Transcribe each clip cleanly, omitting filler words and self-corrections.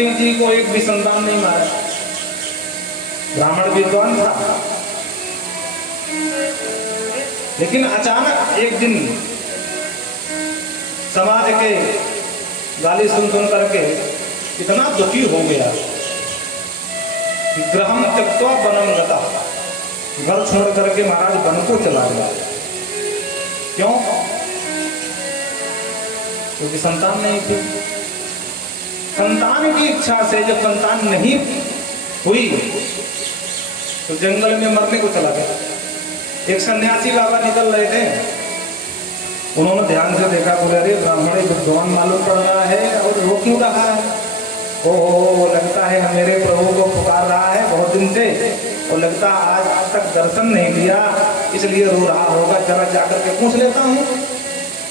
पंडित जी को एक भी संतान नहीं मारा। ब्राह्मण विद्वान था, लेकिन अचानक एक दिन समाज के गाली सुन सुन करके इतना दुखी हो गया कि ग्रहम त्यक्त्वा वनम गता, घर छोड़ करके महाराज वन को चला गया। क्यों? क्योंकि संतान नहीं थी। संतान की इच्छा से जब संतान नहीं हुई तो जंगल में मरने को चला गया। एक सन्यासी बाबा निकल रहे थे, उन्होंने ध्यान से देखा, बोले अरे ब्राह्मण विद्वान मालूम पड़ रहा है और रो क्यों रहा है? वो लगता है मेरे प्रभु को पुकार रहा है बहुत दिन से, और लगता आज तक दर्शन नहीं दिया इसलिए रो रहा होगा। जरा जाकर के पूछ लेता हूँ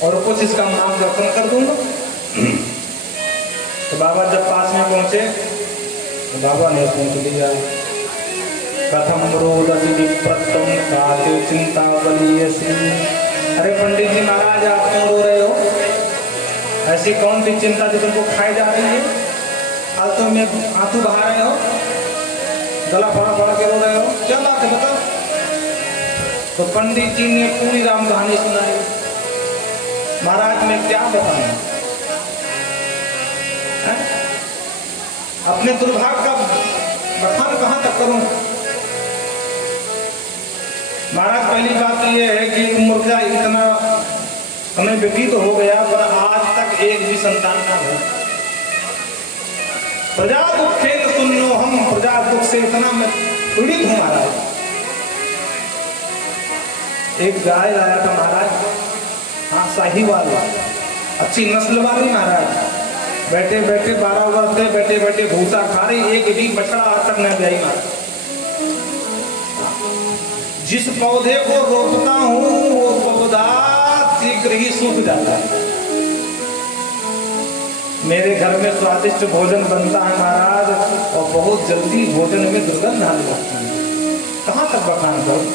और कुछ इसका नाम दर्शन कर दूंगा। तो बाबा जब पास में पहुंचे तो बाबा ने पूछ लिया, कथम रोदति विप्रत्तम काते चिंता बलियसी। अरे पंडित जी महाराज आप क्यों रो रहे हो? ऐसी कौन सी चिंता जो तुमको खाई जा रही है? आंसू में आंसू बहा रहे हो, गला फड़ा फड़ा के रो रहे हो, क्या बात है बताओ? तो पंडित जी ने पूरी राम कहानी सुनाई। महाराज मैं क्या बताऊं, अपने दुर्भाग्य का बखान कहां तक करूं? महाराज पहली बात यह है कि मूर्खता इतना समय व्यतीत हो गया पर आज तक एक भी संतान ना हो। प्रजा दुखे सुनो हम, प्रजा दुख से इतना मैं पीड़ित हूं महाराज। एक गाय लाया था महाराज, हाँ साहिवाल, अच्छी नस्ल वाली महाराज। बैठे बैठे 12 वर्ष से बैठे बैठे भूसा खा रही, एक भी बछड़ा आज तक न गई महाराज। जिस पौधे को रोपता हूं वो पौधा शीघ्र ही सूख जाता है। मेरे घर में स्वादिष्ट भोजन बनता है महाराज और बहुत जल्दी भोजन में दुर्गंध आने लगती है। कहां तक बखान करूं?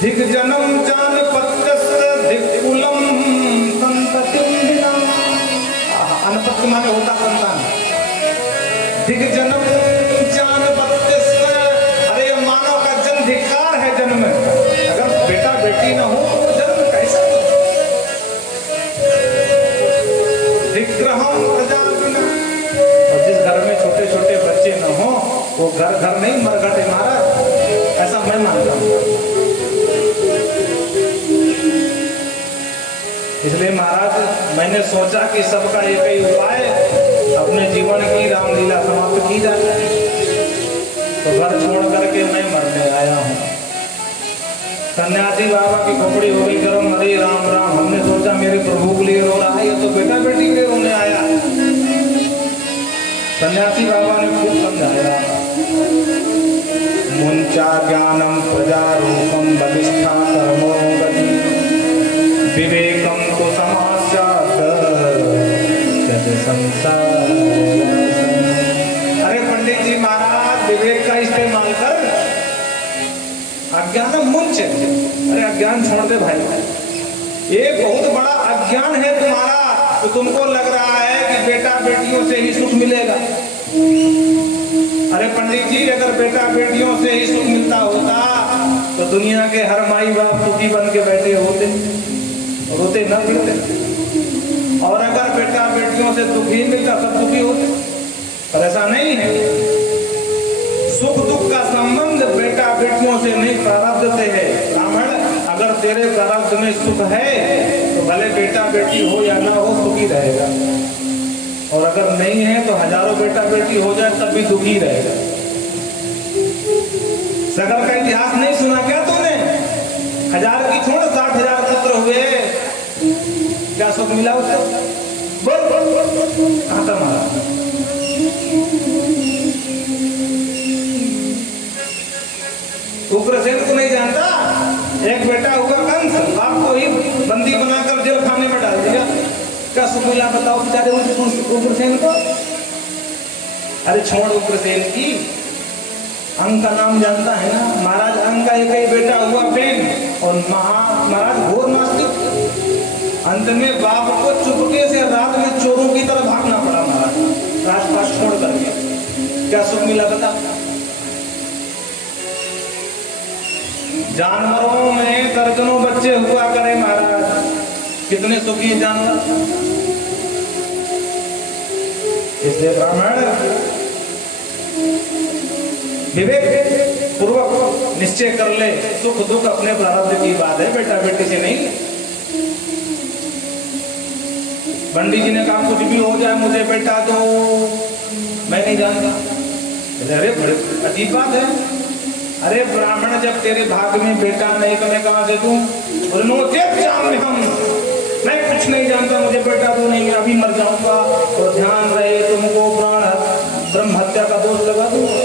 दिग्जनम जानपत्यस्य दिक्कुलम संततिम विना। अनपत्य माने होता संतान। दिग्जनम जानपत्यस्य, अरे मानव का जन्म धिक्कार है जन्म। अगर बेटा बेटी न हो तो जन्म कैसा? दिग्ग्रहम प्रजा विना। और जिस घर में छोटे छोटे बच्चे न हो वो घर घर नहीं मरघट है महाराज, ऐसा मैं मानता हूं। इसलिए महाराज मैंने सोचा कि सबका एक ही उपाय, अपने जीवन की रामलीला समाप्त की जाए। तो घर छोड़ करके मैं मरने आया हूँ। सन्यासी बाबा की खोपड़ी हो गई गरम, अरे राम राम, हमने सोचा मेरे प्रभु के लिए रो रहा है, ये तो बेटा बेटी के लिए रोने आया। सन्यासी बाबा ने खूब समझाया, मुंचा ज्ञानम प्रजारूपम बलिष्ठा कर्मो गति विवेकम तो समास्यात् जद संसार। अरे पंडित जी महाराज विवेक का इस्तेमाल कर, अज्ञान मुंच। अरे अज्ञान छोड़ दे भाई, ये बहुत बड़ा अज्ञान है तुम्हारा। तो तुमको लग रहा है कि बेटा बेटियों से ही सुख मिलेगा। अरे पंडित जी अगर बेटा बेटियों से ही सुख मिलता होता तो दुनिया के हर माई बाप सुखी बन के बैठे होते, रोते न फिरते। और अगर बेटा बेटियों से दुख ही मिलता सब दुखी होते, पर ऐसा नहीं है। सुख दुख का संबंध बेटा बेटियों से नहीं प्रारब्ध से है। ब्राह्मण अगर तेरे प्रारब्ध में सुख है तो भले बेटा बेटी हो या ना हो सुखी रहेगा, और अगर नहीं है तो हजारों बेटा बेटी हो जाए तब भी दुखी रहेगा। सगर का इतिहास नहीं सुना क्या तूने? 1000 की छोड़ 60,000 पुत्र हुए, क्या सुख मिला उसको? बोल कहां था महाराज? उग्रसेन को नहीं जानता? एक बेटा हुआ कंस, बाप को ही बंदी बनाकर जेल खाने में डाल दिया। क्या सुख मिला बताओ बेचारे उग्रसेन को? अरे छोड़ उग्रसेन की, अंग का नाम जानता है ना महाराज? अंग का एक ही बेटा हुआ पेन, और महाराज घोर नास्तिक। अंत में बाप को चुपके से रात में क्या सुख मिला बता? जानवरों में दर्जनों बच्चे हुआ करे महाराज, कितने सुखी जानवर। इसलिए ब्राह्मण विवेक पूर्वक निश्चय कर ले, सुख दुख अपने प्रारब्ध की बात है, बेटा बेटी से नहीं। पंडित जी ने कहा कुछ भी हो जाए मुझे बेटा दो, मैं नहीं जानता। अरे बड़े अजीब बात है। अरे ब्राह्मण जब तेरे भाग्य में बेटा नहीं तो मैं कहां से दूं? बोले नो हम, मैं कुछ नहीं जानता, मुझे बेटा दो नहीं, मैं अभी मर जाऊंगा। तो ध्यान रहे तुमको प्राण ब्रह्म हत्या का दोष लगा दूंगा।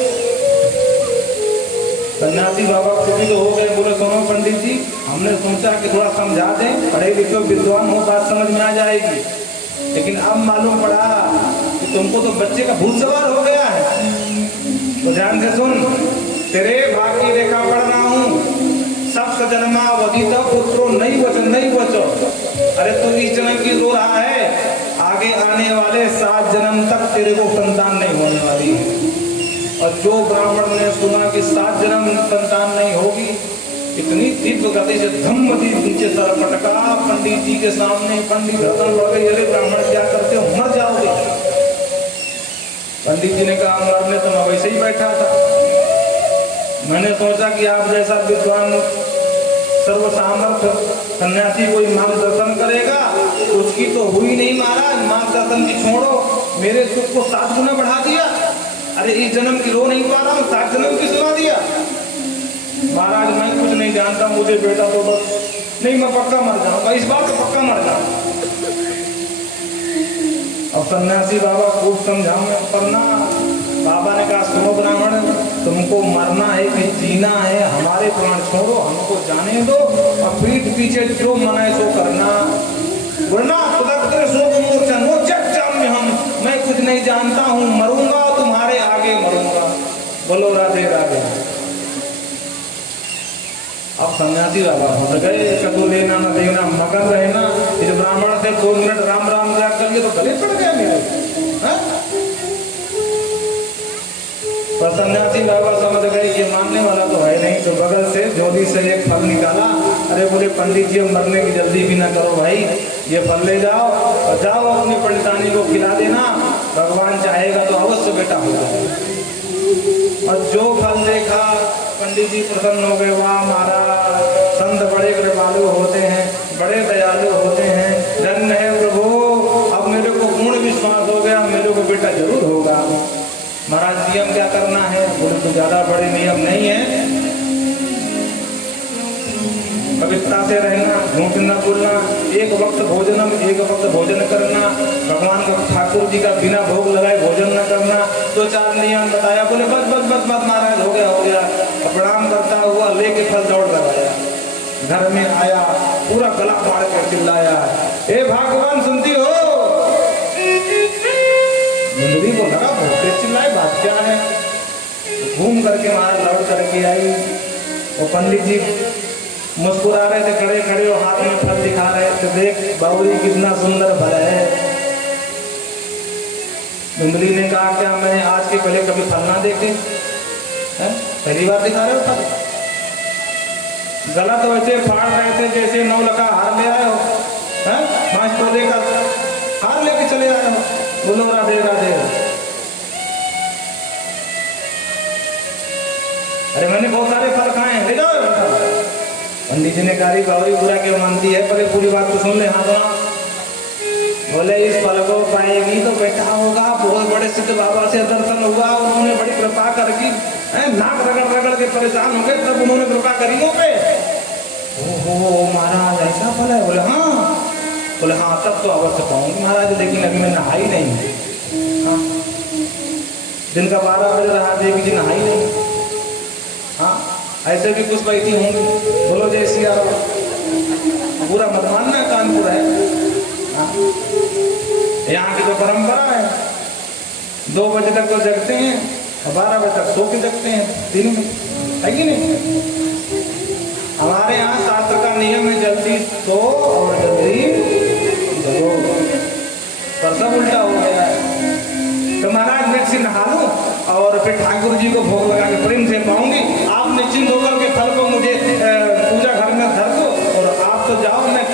सन्यासी बाबा खुशी तो हो गए, बोले सुनो पंडित जी, हमने सोचा कि थोड़ा समझा दें, पढ़े लिखे विद्वान हो, बात समझ में आ जाएगी, लेकिन अब मालूम पड़ा कि तुमको तो बच्चे का भूत सवार हो गया है। तो ध्यान से सुन, तेरे भाग की रेखा पढ़ रहा हूं, सप्त जन्मावधि पुत्रो नहीं बचो। अरे तू इस जन्म की रो रहा है, आगे आने वाले 7 जन्म तक तेरे को संतान नहीं होने वाली है। और जो ब्राह्मण ने सुना कि 7 जन्म संतान नहीं होगी, इतनी तीव्र गति से धम्म नीचे सर पटका पंडित जी के सामने। पंडित रतन बढ़ गई, अरे ब्राह्मण क्या करते हो, मर जाओगे। पंडित जी ने कहा मरने तो मैं वैसे ही बैठा था, मैंने सोचा कि आप जैसा विद्वान सर्व सामर्थ्य सन्यासी कोई मार्गदर्शन करेगा, उसकी तो हुई नहीं महाराज। मार्गदर्शन की छोड़ो, मेरे सुख को 7 गुना बढ़ा दिया। अरे इस जन्म की रो नहीं पा रहा हूँ, 7 जन्म की सुना दिया। महाराज मैं कुछ नहीं जानता, मुझे बेटा तो बस नहीं, मैं पक्का मर जाऊंगा, इस बार तो पक्का मर जाऊंगा। अब सन्यासी बाबा खूब समझाऊंगा, पर ना बाबा ने कहा सुनो ब्राह्मण, तुमको मरना है कि जीना है, हमारे प्राण छोड़ो, हमको जाने दो, और पीठ पीछे जो मनाए सो करना, वरना हम, मैं कुछ नहीं जानता हूँ, मरूंगा तुम्हारे आगे मरूंगा। बोलो राधे राधे। अब सन्यासी बाबा हो गए, कदू लेना न देना, मगन रहना। इस ब्राह्मण से 2 मिनट राम राम जाप कर लिए तो गले पड़ गए मेरे। पर सन्यासी बाबा समझ गए कि मानने वाला तो है नहीं, तो बगल से झोली से एक फल निकाला। अरे बोले पंडित जी मरने की जल्दी भी ना करो भाई, ये फल ले जाओ और जाओ अपनी पंडितानी को खिला देना, भगवान चाहेगा तो अवश्य बेटा हो जाएगा। और जो फल देखा पंडित जी प्रसन्न हो गए, वाह महाराज संत बड़े कृपालु होते हैं, बड़े दयालु होते हैं, धन्य है प्रभु, अब मेरे को पूर्ण विश्वास हो गया, मेरे को बेटा जरूर होगा। महाराज नियम क्या करना है? बोले तो ज्यादा बड़े नियम नहीं है, पवित्रता से रहना, झूठ न बोलना, एक वक्त भोजन करना, भगवान का ठाकुर जी का बिना भोग लगाए भोजन न करना, 2-4 नियम बताया। बोले बस बस बस बस महाराज हो गया। प्रणाम करता हुआ लेके फल दौड़ लगाया, घर में आया, पूरा गला फाड़ कर चिल्लाया, हे भगवान सुनती हो? मुंदरी को लगा बहुत तेज चिल्लाए, बात क्या है? घूम करके महाराज लौट करके आई। वो पंडित जी मुस्कुरा रहे थे खड़े खड़े, और हाथ में फल दिखा रहे थे, देख बाबूजी कितना सुंदर फल है। मुंदरी ने कहा क्या मैं आज के पहले कभी फल ना देखे हैं? पहली बार दिखा रहे हो फल? गला तो ऐसे फाड़ रहे थे जैसे 9 लखा हार ले आए हो, 5 तोले का हार लेके चले आए हो। बोलो राधे राधे। अरे मैंने बहुत सारे फल खाए हैं, ले जाओ। पंडित जी ने कहा बाबू बुरा क्यों मानती है, पहले पूरी बात तो सुन ले। हाँ सुना। बोले इस फल को पाएगी तो बेटा होगा, बहुत बड़े सिद्ध बाबा से दर्शन हुआ, उन्होंने बड़ी कृपा करके नाक रगड़ रगड़ के परेशान हो गए, तब उन्होंने कृपा करी हो पे। ओहो महाराज ऐसा फल है? बोले हाँ। बोले हाँ तब तो अवश्य पाऊंगी महाराज, लेकिन अभी मैं नहाई नहीं। हाँ दिन का 12 बज रहा, देवी जी नहाई नहीं। हाँ ऐसे भी कुछ बैठी होंगी। बोलो जय सिया राम। पूरा मत मानना कानपुर है, यहाँ की तो परंपरा है, 2 बजे तक तो जगते हैं और 12 बजे तक सो के जगते हैं दिन में, है कि नहीं? हमारे यहाँ शास्त्र का नियम है जल्दी सो और जल्दी जगो, पर सब उल्टा हो गया है। तो महाराज मैं से नहा लूं और भोग लगा के प्रेम से पाऊंगी। आप निश्चिंत होकर के फल को मुझे पूजा घर में धर दो और आप तो जाओ, मैं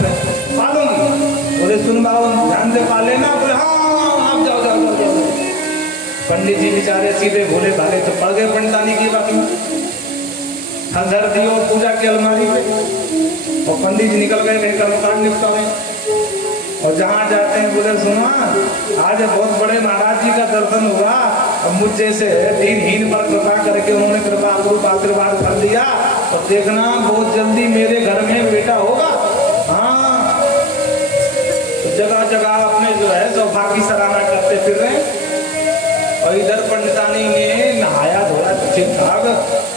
पालूंगी। बोले सुन बाबू ध्यान से पा लेना। बोले हाँ आप जाओ जाओ जाओ जाओ। पंडित जी बेचारे सीधे भोले भाले तो पड़ गए पंडितानी की बात में, फल धर दियो पूजा की अलमारी पे और पंडित जी निकल गए कहीं कर्मकांड निपटावे। और जहाँ जाते हैं बोले सुना आज बहुत बड़े महाराज जी का दर्शन हुआ, अब मुझ जैसे दीनहीन पर कृपा करके उन्होंने कृपा रूप आशीर्वाद कर दिया, और देखना बहुत जल्दी मेरे घर में बेटा होगा। हाँ तो जगह जगह अपने जो है सौभाग्य सराहना करते फिर रहे। और इधर पंडितानी ने नहाया धोया ठीक ठाक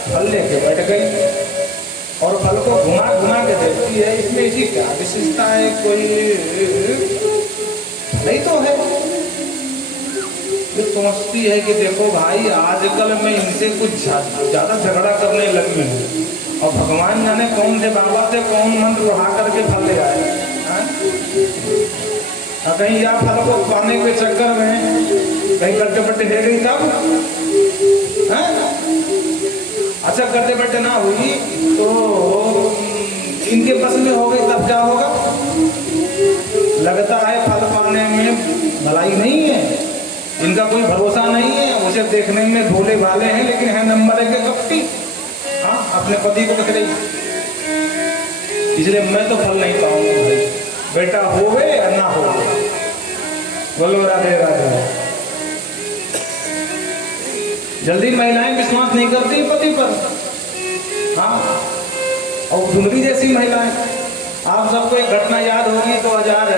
फल लेके बैठ गई और फल को घुमा घुमा के देखती है, इसमें इसकी क्या विशेषता है, कोई नहीं तो है। फिर सोचती है कि देखो भाई आजकल मैं इनसे कुछ ज्यादा झगड़ा करने लगी हूँ और भगवान जाने कौन से बाबा से कौन मंत्र उड़ा करके फल ले आए। कहीं या फल को पाने के चक्कर में कहीं करते बट्टे दे गई तब अच्छा करते बट्टे ना हुई तो इनके बस में हो गई तब क्या होगा। लगता है फल पाने में भलाई नहीं है, इनका कोई भरोसा नहीं है। उसे देखने में भोले भाले हैं लेकिन है नंबर एक कपटी। हाँ अपने पति को कह रही, इसलिए मैं तो फल नहीं पाऊंगी भाई, बेटा होवे या ना हो। बोलो राधे राधे। जल्दी महिलाएं विश्वास नहीं करती पति पर। हाँ और सुंदरी जैसी महिलाएं। आप सबको एक घटना याद होगी 2000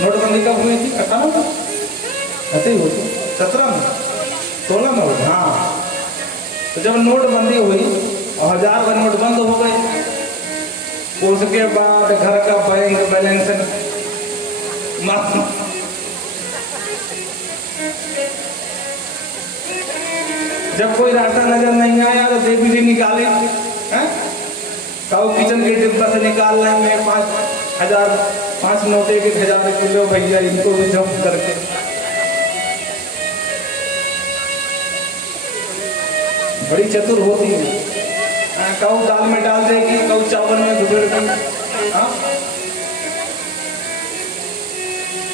नोटबंदी कब हुई थी, 18 ऐसे ही होती 17 में 16 में हुई। हाँ तो जब नोटबंदी हुई और 1000 का नोट बंद हो गए, उसके बाद घर का बैंक बैलेंस जब कोई रास्ता नजर नहीं आया तो देवी जी निकाले किचन के डिब्बा से निकाल रहे हैं 5,000 5 नोट 1,000 किलो भैया, इनको भी जब्त करके। बड़ी चतुर होती है। कऊ दाल में डाल देगी, कऊ चावल में डुबेड़ देगी।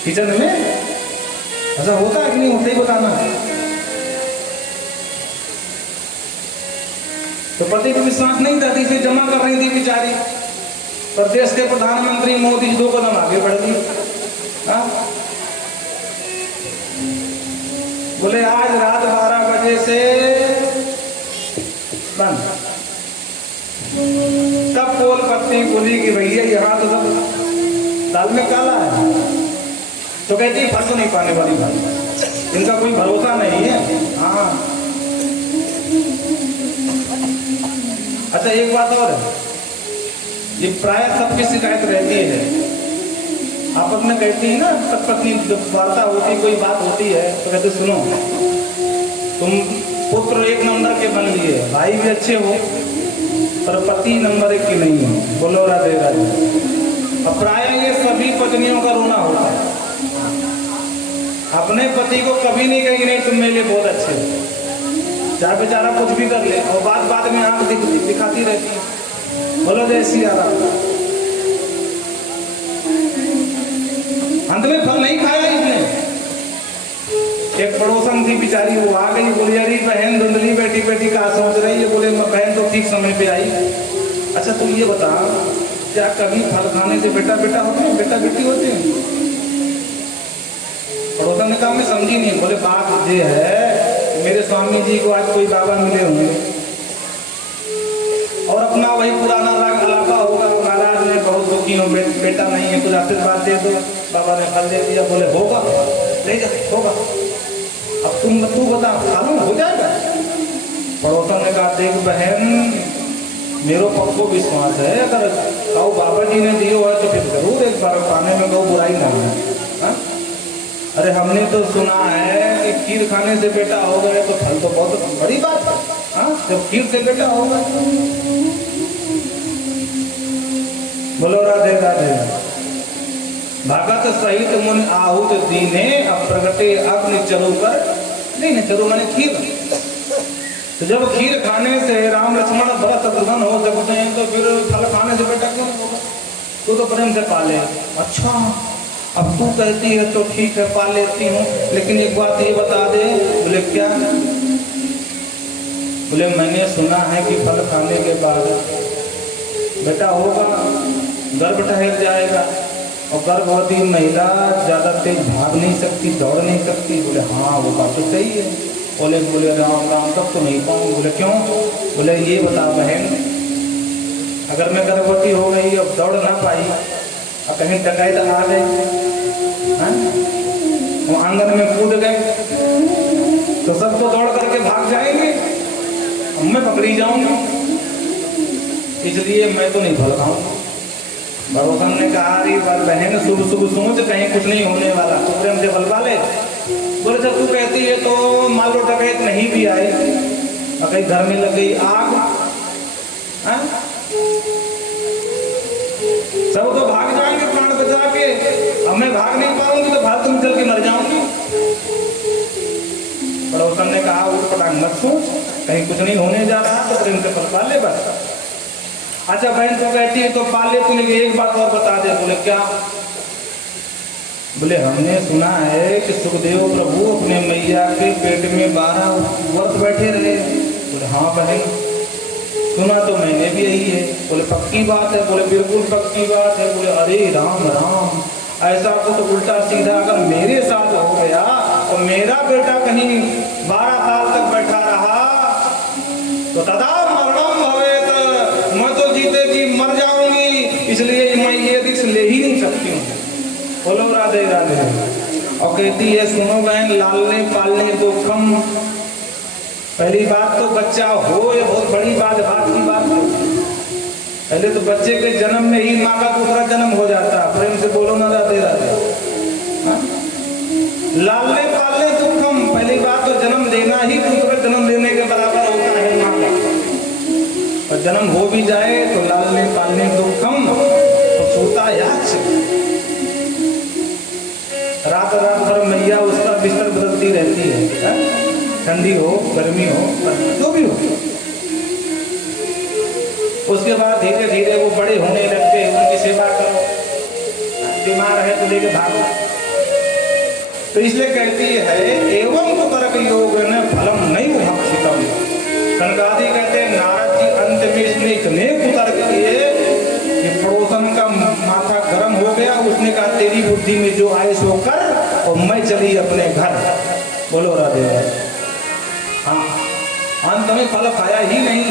किचन में ऐसा होता है कि नहीं होता ही बताना। तो पति को विश्वास नहीं था, इसे जमा कर रही थी बेचारी। प्रदेश के प्रधानमंत्री मोदी 2 कदम आगे बढ़ गई। बोले आज रात 12 बजे से बंद। तब पोल पत्नी बोली कि भैया यहाँ तो सब दाल में काला है। तो कहती फल तो नहीं पाने वाली बात, इनका कोई भरोसा नहीं है। हाँ अच्छा एक बात और है, ये प्राय सबकी शिकायत रहती है। आपस में कहती है ना सब पत्नी वार्ता होती, कोई बात होती है तो कहते सुनो तुम पुत्र 1 नंबर के बन लिए, भाई भी अच्छे हो पर पति नंबर 1 की नहीं हो। बोलो राधे राधे। अब प्राय ये सभी पत्नियों का रोना होता है। अपने पति को कभी नहीं कहेगी नहीं तुम मेरे लिए बहुत अच्छे हो, चाहे बेचारा कुछ भी कर ले और बाद में आंख दिखाती रहती है। बोलो जय सिया राम। अंत में फल नहीं खाया इसने। एक पड़ोसन थी बेचारी, वो आ गई, बोली अरे बहन धुंधली बैठी बैठी कहा सोच रही है। बोले बहन तो ठीक समय पे आई। अच्छा तू ये बता क्या कभी फल खाने से बेटा बेटा होते हैं, बेटा बेटी होते हैं? पड़ोसन ने कहा मैं समझी नहीं। बोले बात ये है मेरे स्वामी जी को आज कोई बाबा मिले होंगे और अपना वही पुराना राग अलापा होगा। महाराज ने बहुत दुखी हो, बेटा नहीं है, कुछ आशीर्वाद दे दो। बाबा ने फल दे दिया। बोले होगा, ले जा होगा। अब तू बता खा लो ना, हो जाएगा। पड़ोसन ने कहा देख बहन मेरो पक्को विश्वास है, अगर कहो बाबा जी ने दियो है तो फिर जरूर एक बार खाने में कहो बुराई ना है। अरे हमने तो सुना है कि खीर खाने से बेटा हो गए तो फल तो बहुत बड़ी बात है। हाँ जब खीर से बेटा होगा। बोलो राधे राधे। भगत सहित मुनि आहुत दीने अप्रगटे अग्नि चरु कर नहीं चरु माने खीर। तो जब खीर खाने से राम लक्ष्मण बड़ा शत्रुघ्न हो सकते हैं तो फिर फल खाने से बेटा क्यों होगा? तू तो प्रेम से पाले। अच्छा, अब तू कहती है तो ठीक है पाल लेती हूँ, लेकिन एक बात ये बता दे। बोले क्या? बोले मैंने सुना है कि फल खाने के बाद बेटा होगा, गर्भ ठहर जाएगा और गर्भवती महिला ज़्यादा तेज भाग नहीं सकती, दौड़ नहीं सकती। बोले हाँ वो बात तो सही है। बोले राम राम तब तो नहीं पाऊँ। बोले क्यों? बोले ये बता बहन, अगर मैं गर्भवती हो गई अब दौड़ ना पाई और कहीं डकैत आ गए, वो आंगन में कूद गए तो सबको दौड़ करके भाग जाएंगे, मैं पकड़ी जाऊंगी, इसलिए मैं तो नहीं फल खाऊंगा। भगवान ने कहा अरे बहन शुभ शुभ सोच, कहीं कुछ नहीं होने वाला, तो प्रेम से फलवा ले। बोले जब तू कहती है तो मान लो डकैत नहीं भी आए और कहीं घर में लग गई आग, सब तो भाग जाएंगे प्राण बचा के, अब मैं भाग नहीं पाऊंगी तो भाग तुम चल के मर जाऊंगी। पड़ोसन ने कहा उठ पटांग मत सोच, कहीं कुछ नहीं होने जा रहा तो प्रेम से फल ले बस। अच्छा बहन तो कहती है तो पाल ले, तूने एक बात और बता दे। बोले क्या? बोले हमने सुना है कि सुखदेव प्रभु अपने मैया के पेट में 12 वर्ष बैठे रहे। बोले हाँ बहन सुना तो मैंने भी यही है। बोले पक्की बात है? बोले बिल्कुल पक्की बात है। बोले अरे राम राम, ऐसा कुछ उल्टा सीधा अगर मेरे साथ हो गया और मेरा बेटा कहीं 12 साल तक बैठा रहा तो तदा मरणम भवेत, मैं तो जीते जी मर जाऊंगी, इसलिए मैं ये रिस्क ले ही नहीं सकती हूँ। बोलो राधे राधे। और कहती है सुनो बहन, लालने पालने तो कम, पहली बात तो बच्चा हो ये बहुत बड़ी बात है, बात की बात हो। पहले तो बच्चे के जन्म में ही माँ का दूसरा जन्म हो जाता है। प्रेम से बोलो ना राधे राधे। लालने पालने दुखम, पहली बात तो जन्म लेना ही दूसरा जन्म लेने के बराबर होता है माँ का। और जन्म हो भी जाए तो लालने पालने दुखम तो सोता याच, रात रात भर मैया उसका बिस्तर बदलती रहती है, ठंडी हो गर्मी हो जो भी हो। उसके बाद धीरे धीरे वो बड़े होने लगते हैं, उनकी सेवा करो, बीमार है तो लेके भागो। तो इसलिए कहती है एवं तो तर्क योग ने फलम नहीं भक्षितम। कनकादि कहते हैं नारद जी अंत में इसने इतने कुतर्क किए कि पड़ोसन का माथा गर्म हो गया। उसने कहा तेरी बुद्धि में जो आए सो कर, और मैं चली अपने घर। बोलो राधे राधे। हाँ अंत में फल खाया ही नहीं।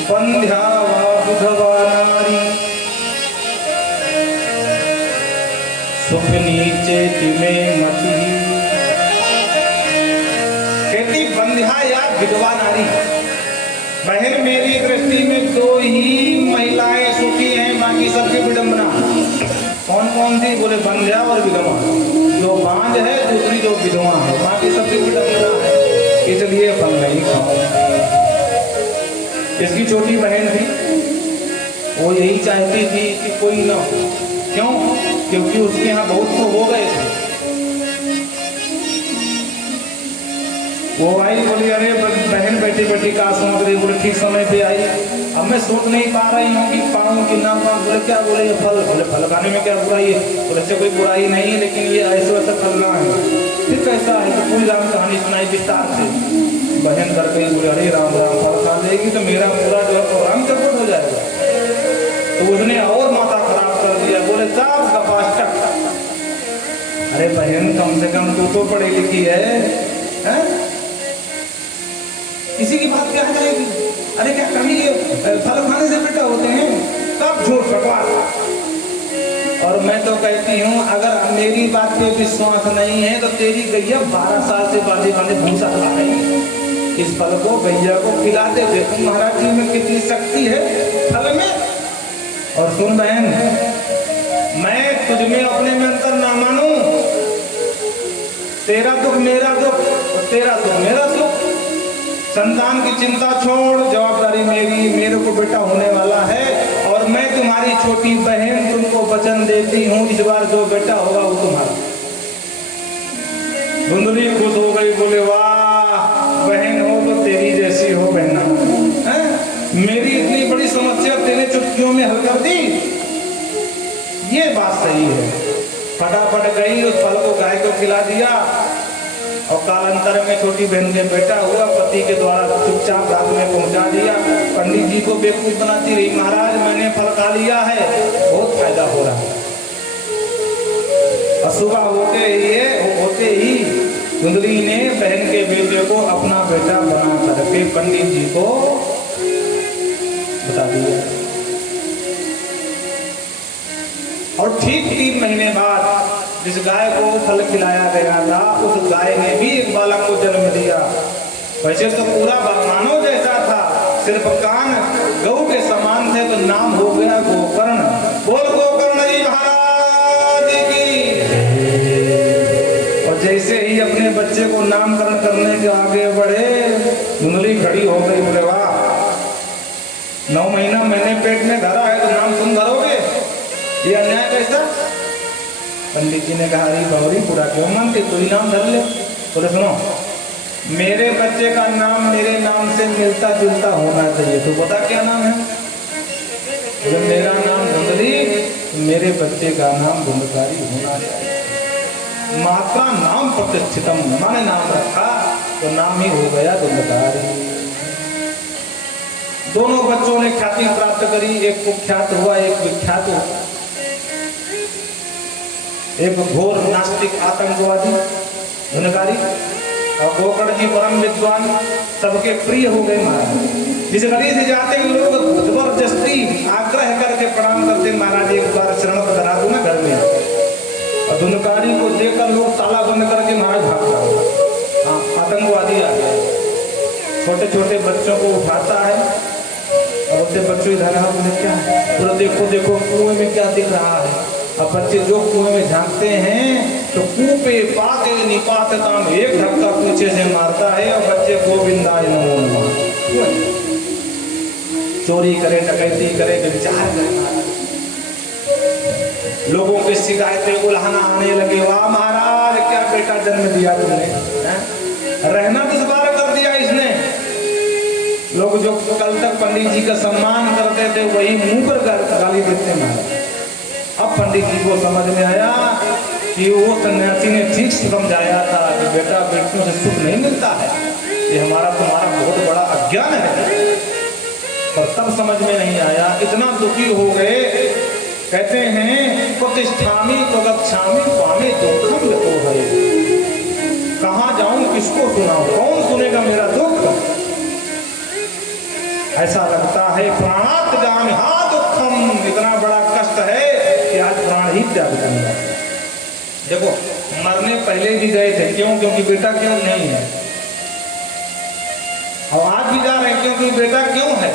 बंध्या वा विधवा नारी सुख नीचे तिमे मति। कहती बंध्या या विधवा नारी, बहन मेरी दृष्टि में 2 ही महिलाएं सुखी हैं, बाकी सबकी विडंबना। कौन कौन सी? बोले बंध्या और विधवा। जो बांझ है दूसरी जो विधवा है, बाकी सबकी विडंबना है, इसलिए फल नहीं खाओ। इसकी छोटी बहन थी, वो यही चाहती थी कि कोई ना हो। क्यों? क्योंकि उसके यहाँ बहुत तो हो गए थे। वो आई बोली अरे बहन बैठी बैठी का सोच रही। बोले ठीक समय पे आई। अब मैं सोच नहीं पा रही हूँ कि पाऊँ कि ना पाऊँ। बोले क्या? बोले ये फल। बोले फल खाने में क्या बुराई है? बोले से कोई बुराई नहीं है, लेकिन ये ऐसे वैसा फल ना है। फिर कैसा है? तो पूरी राम कहानी सुनाई विस्तार से। बहन कर गई, बोले अरे राम राम फल खा लेगी तो मेरा पूरा जो है प्रोग्राम चौपट हो जाएगा। तो उसने और माथा खराब कर दिया। बोले सब कपास टक। अरे बहन कम से कम तू तो पढ़ी लिखी है? किसी की बात क्या जाएगी? अरे क्या कमी है? फल खाने से बेटा होते हैं सब झूठ बकवास। और मैं तो कहती हूँ अगर मेरी बात पे विश्वास नहीं है तो तेरी गैया 12 साल से बांधे बांधे भूसा खा रही है। इस फल को गैया को खिलाते देखो महाराज जी में कितनी शक्ति है फल में। और सुन बहन, मैं तुझ में अपने में अंतर ना मानूं। तेरा दुख मेरा दुख और तेरा दुख मेरा दुख। संतान की चिंता छोड़, जवाबदारी मेरी, मेरे को बेटा होने वाला है। और मैं तुम्हारी छोटी बहन, तुमको वचन देती हूँ इस बार जो बेटा होगा वो तुम्हारा। धुंधली खुश हो गई, बोले वाह बहन हो तो तेरी जैसी हो बहना, मेरी इतनी बड़ी समस्या तेरे चुटकियों में हल कर दी, ये बात सही है। फटाफट गई, उस फल को गाय को खिला दिया और कालांतर में छोटी बहन के बेटा हुआ, पति के द्वारा चुपचाप रात में पहुंचा दिया। पंडित जी को बेवकूफ बनाती रही, महाराज मैंने फल खा लिया है, बहुत फायदा हो रहा है। और सुबह होते ही धुंधली ने बहन के बेटे को अपना बेटा बना करके पंडित जी को बता दिया। और ठीक 3 महीने बाद जिस गाय को फल खिलाया गया था, उस गाय ने भी एक बालक को जन्म दिया। वैसे तो पूरा मानव जैसा था, सिर्फ कान गऊ के समान थे, तो नाम हो गया गोकर्ण। बोल गोकर्ण जी महाराज की। और जैसे ही अपने बच्चे को नामकरण करने के आगे बढ़े, धुंधली खड़ी हो गई, बोले वाह 9 महीना मैंने पेट में धरा है तो नाम तुम धरोगे, ये अन्याय कैसा। पंडित जी ने कहा अरे गौरी पूरा क्यों मानते, तू ही नाम धर ले। बोले सुनो, मेरे बच्चे का नाम मेरे नाम से मिलता जुलता होना चाहिए, तो पता क्या नाम है। जब मेरा नाम धुंधली, मेरे बच्चे का नाम धुंधकारी होना चाहिए। मात्रा नाम प्रतिष्ठितम, मैंने नाम रखा तो नाम ही हो गया धुंधकारी। दोनों बच्चों ने ख्याति प्राप्त करी, एक कुख्यात हुआ एक विख्यात हुआ। एक घोर नास्तिक आतंकवादी धुंधकारी और गोकर्ण जी परम विद्वान, सबके प्रिय हो गए महाराज। जिस गली से जाते हैं लोग जबरदस्ती आग्रह करके प्रणाम करते, महाराज एक बार शरण करा दो ना घर में। और धुंधकारी को देखकर लोग ताला बंद करके महाराज भागता। आतंकवादी आ गया, छोटे छोटे बच्चों को उठाता है और उससे बच्चों इधर क्या पूरा देखो देखो कुएं में क्या दिख रहा है। अब बच्चे जो कुएं में झांकते हैं तो कूपे पाते निपातता में एक धक्का पीछे से मारता है और बच्चे गोविंदाय नमो नमः। चोरी करे, डकैती करे, व्यभिचार करे, लोगों की शिकायतें उल्हाना आने लगे। वाह महाराज क्या बेटा जन्म दिया तुमने, रहना दुश्वार कर दिया इसने। लोग जो कल तक पंडित जी का सम्मान करते थे वही मुंह पर गाली देते महाराज। अब पंडित जी को समझ में आया कि वो सन्यासी ने ठीक समझाया था कि बेटा बेटियों से सुख नहीं मिलता है, ये हमारा तुम्हारा बहुत बड़ा अज्ञान है। और तब समझ में नहीं आया, इतना दुखी हो गए। कहते हैं प्रतिष्ठामी गच्छामी स्वामी दुखम तो है, कहाँ जाऊं किसको सुनाऊं, कौन सुनेगा मेरा दुख। ऐसा लगता है प्राणात गामी हा दुखम, इतना बड़ा कष्ट है कि आज प्राण ही त्याग दूंगा। देखो मरने पहले भी गए थे, क्यों, क्योंकि बेटा क्यों नहीं है। और आज भी जा रहे हैं क्योंकि बेटा क्यों है।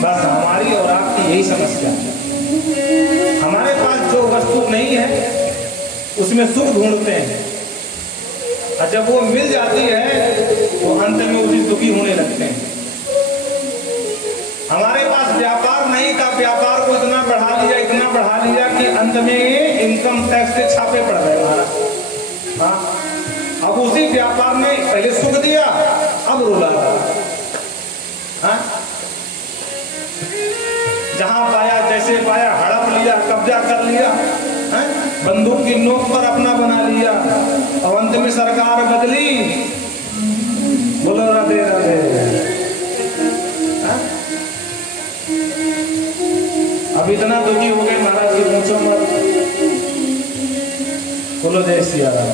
बस हमारी और आपकी यही समस्या है। हमारे पास जो वस्तु नहीं है उसमें सुख ढूंढते हैं, और जब वो मिल जाती है तो अंत में उसी दुखी होने लगते हैं। हमारे पास व्यापार नहीं था, व्यापार को इतना बढ़ा लिया कि अंत में इनकम टैक्स के छापे पड़ गए हमारा। हाँ, अब उसी व्यापार ने पहले सुख दिया, अब रुला। हाँ, जहां पाया जैसे पाया हड़प लिया, कब्जा कर लिया, बंदूक की नोक पर अपना बना लिया, और अंत में सरकार बदली। बोलो राधे राधे। अब इतना दुखी हो गए महाराज की पूछो मत। बोलो जय सिया राम।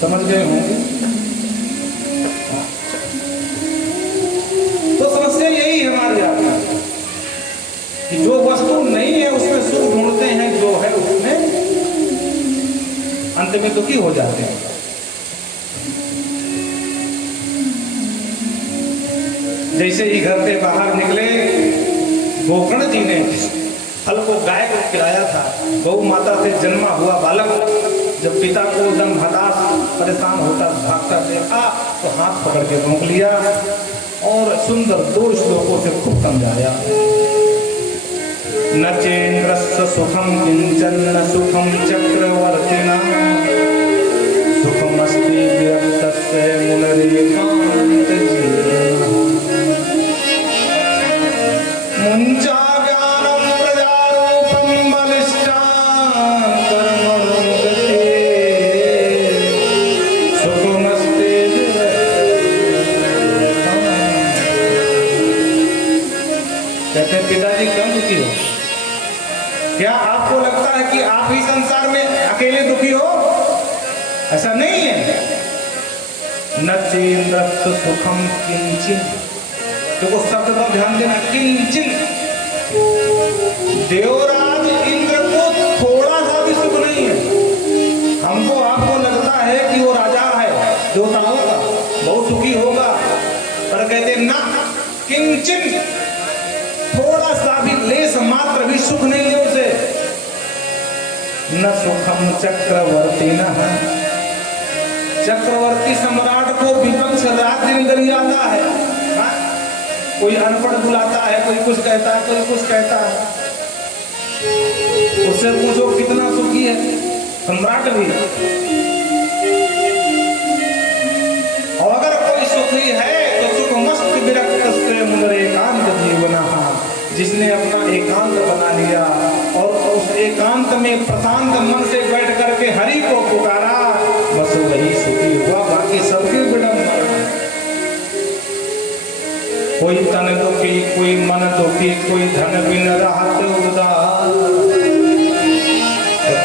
समझ गए होंगे। तो समस्या यही है हमारी आपकी कि जो वस्तु नहीं है उसमें सुख ढूंढते हैं, जो है उसमें अंत में दुखी हो जाते हैं। जैसे ही घर से बाहर निकले, गोकर्ण जी ने फल को गाय को खिलाया था। गौ माता से जन्मा हुआ बालक जब पिता को एकदम हताश परेशान होता भागता देखा तो हाथ पकड़ के रोक लिया और सुंदर 2 श्लोकों से खूब समझाया। न चेन्द्रस्य सुखम किंचन न सुखम चक्रवर्तिना सुखम तस्य मुनिरेकान्त जीवनः मुञ्चा ज्ञानं प्रजारूपं बलिष्ठान् कर्मणो गते सुखमस्ते कहते पिताजी क्यों दुखी हो? क्या आपको लगता है कि आप ही संसार में अकेले दुखी हो? ऐसा नहीं है। न चेन्द्रप्त सुखम किंचिन, देखो शब्द पर ध्यान देना, किंचिन। देवराज इंद्र को थोड़ा सा भी सुख नहीं है। हमको आपको लगता है कि वो राजा है देवताओं का, बहुत सुखी होगा, पर कहते ना, किंचिन, थोड़ा सा भी लेस मात्र भी सुख नहीं है उसे। न सुखम चक्रवर्ती न, चक्रवर्ती सम्राट को विपक्ष रात दिन गरियाता है। हाँ? कोई अनपढ़ बुलाता है, कोई कुछ कहता है, कोई कुछ कहता है। उससे पूछो कितना सुखी है सम्राट भी। और अगर कोई सुखी है तो सुख मस्त विरक्त मुनिरेकांत जीवनः, जिसने अपना एकांत बना लिया और उस एकांत में प्रशांत मन से बैठ करके हरि को पुकारा, बस वही सुखी हुआ। बाकी सबकी विडंबना। कोई तन दुखी, कोई मन दुखी, कोई धन बिन रहत उदार,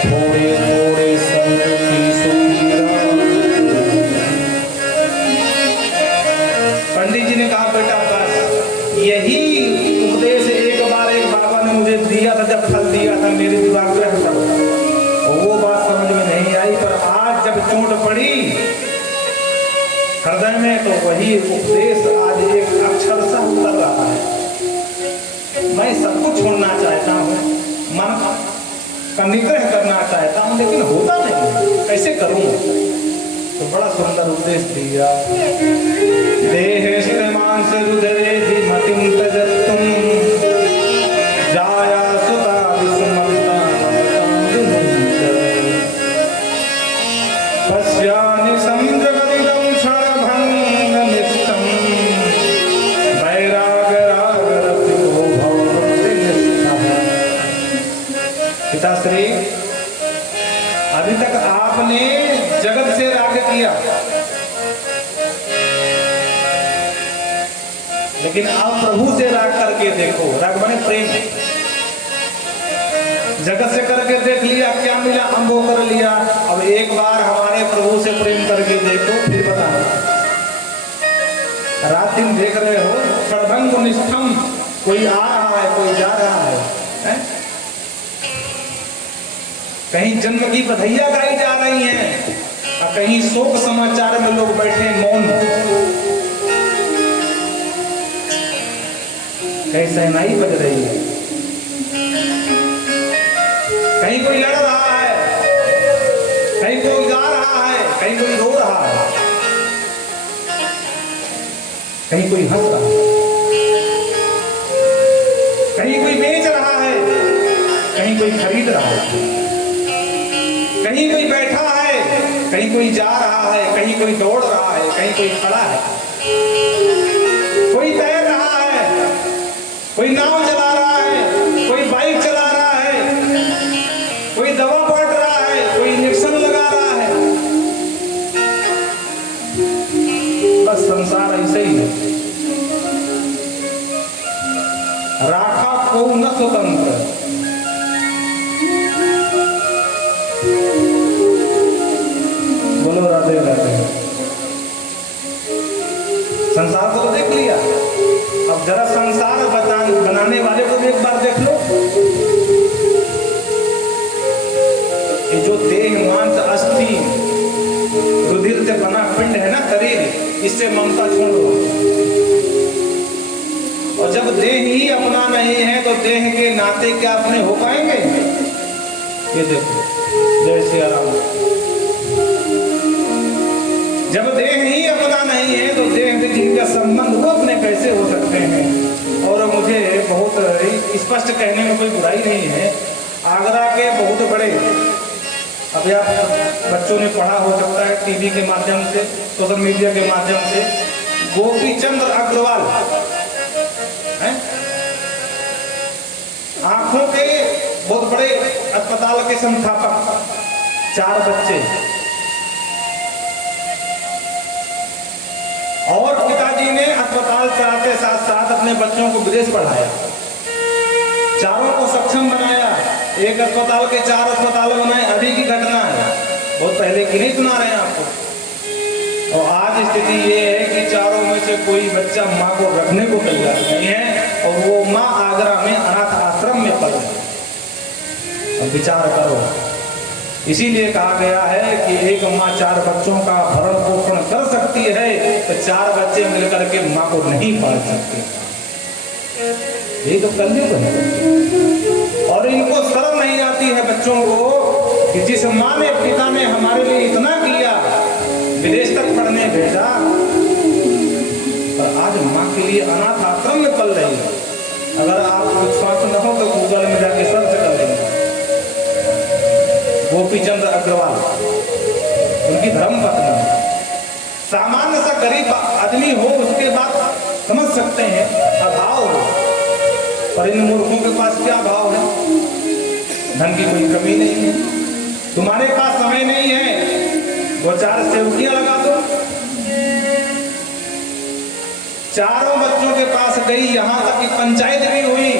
थोड़े थोड़े सब दुखी सुखी रहा। पंडित जी ने कहा बेटा बस यही उपदेश एक बार एक बाबा ने मुझे दिया था, जब फल दिया था मेरे दिमाग में हटा, वो बात समझ में नहीं आई, पर आज जब चोट पड़ी हृदय में तो वही उपदेश आज एक अक्षर सा उतर रहा है। मैं सब कुछ छोड़ना चाहता हूँ, मन का निग्रह करना चाहता हूँ, लेकिन होता नहीं, कैसे करूँ? तो बड़ा सुंदर उपदेश दिया। देह मांस रुदरे मतिम तजत्तुम जाया सुता विस्मृता पश्यानि संजगदिदं क्षणभंग निष्ठं वैरागरागरतिको भवति निष्ठः। पिताश्री, अभी तक आपने जगत से राग किया, लेकिन आप प्रभु से राग करके देखो। राग माने प्रेम। जगत से करके देख लिया, क्या मिला? अम्बो कर लिया। अब एक बार हमारे प्रभु से प्रेम करके देखो, फिर बताओ। रात दिन देख रहे हो, सर्वंग निष्ठम, कोई आ रहा है, कोई जा रहा है? कहीं जन्म की बधाइयां गाई जा रही हैं और कहीं शोक समाचार में लोग बैठे मौन। कहीं सहनाई बज रही है, कहीं कोई लड़ रहा है, कहीं कोई गा रहा है, कहीं कोई रो रहा है, कहीं कोई हंस रहा है, कहीं कोई बेच रहा है, कहीं कोई खरीद रहा है, कहीं कोई बैठा है, कहीं कोई जा रहा है, कहीं कोई दौड़ रहा है, कहीं कोई खड़ा है, कोई तैर रहा है, कोई नाव चला रहा है, कोई बाइक चला रहा है, कोई दवा बांट रहा है, कोई इंजेक्शन लगा रहा है। बस संसार ऐसे ही है। राखा को न स्वतंत्र, बोलो राधे राधे। संसार को देख लिया, अब जरा संसार बनाने वाले को भी एक बार देख लो। ये जो देह मांस अस्थि रुधिर से बना पिंड है ना शरीर, इससे ममता छोड़ दो। और जब देह ही अपना नहीं है तो देह के नाते क्या अपने हो पाएंगे? ये देखो, जय सिया राम। जब देह ही अपना नहीं है तो देह से जिनका संबंध वो अपने कैसे हो सकते हैं? और मुझे बहुत स्पष्ट कहने में कोई बुराई नहीं है, आगरा के बहुत बड़े अभी आप बच्चों ने पढ़ा हो सकता है टीवी के माध्यम से, सोशल मीडिया के माध्यम से, गोपी चंद्र अग्रवाल हैं, आंखों के बहुत बड़े अस्पताल के संस्थापक, 4 बच्चे, और पिताजी ने अस्पताल चलाते साथ साथ अपने बच्चों को विदेश पढ़ाया, चारों को सक्षम बनाया, एक अस्पताल के 4 अस्पताल बनाए। अभी की घटना है, बहुत पहले की नहीं सुना रहे हैं आपको। और आज स्थिति ये है कि चारों में से कोई बच्चा माँ को रखने को तैयार नहीं है, और वो माँ आगरा में अनाथ आश्रम में पल रही। अब विचार करो, इसीलिए कहा गया है कि एक माँ 4 बच्चों का भरण पोषण कर सकती है, तो 4 बच्चे मिलकर के माँ को नहीं पाल सकते। यही तो कलयुग है। और इनको शर्म नहीं आती है बच्चों को कि जिस माँ ने, पिता ने हमारे लिए इतना किया, विदेश तक पढ़ने भेजा, पर आज माँ के लिए अनाथ आश्रम में पल रही है। अगर आप विश्वास न हो तो गूगल में जाके सर्च कर लेंगे, गोपी चंद्र अग्रवाल, उनकी धर्म पत्नी। सामान्य सा गरीब आदमी हो, उसके बाद समझ सकते हैं अभाव हो, पर इन मूर्खों के पास क्या भाव है? धन की कोई कमी नहीं है। तुम्हारे पास समय नहीं है, 2-4 सेवकियां लगा दो। चारों बच्चों के पास गई, यहां तक कि पंचायत भी हुई।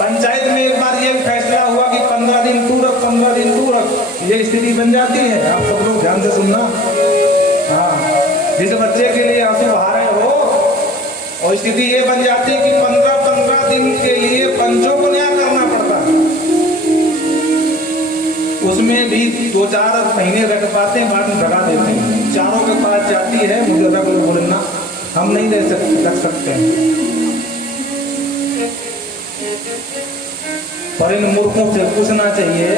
पंचायत में एक बार ये फैसला हुआ कि 15 दिन तू रख, 15 दिन तू रख। ये स्थिति बन जाती है। आप सब लोग ध्यान से सुनना। हाँ, जिस बच्चे के लिए आंसू बहा रहे हो, और स्थिति ये बन जाती है कि 15-15 दिन के लिए पंचों को न्याय करना पड़ता है। उसमें भी 2-4 महीने रख पाते हैं, बाद में भगा देते हैं। चारों के पास जाती है, मुझे रख लो, बोलना हम नहीं रख सकते हैं। पर इन मूर्खों से पूछना चाहिए,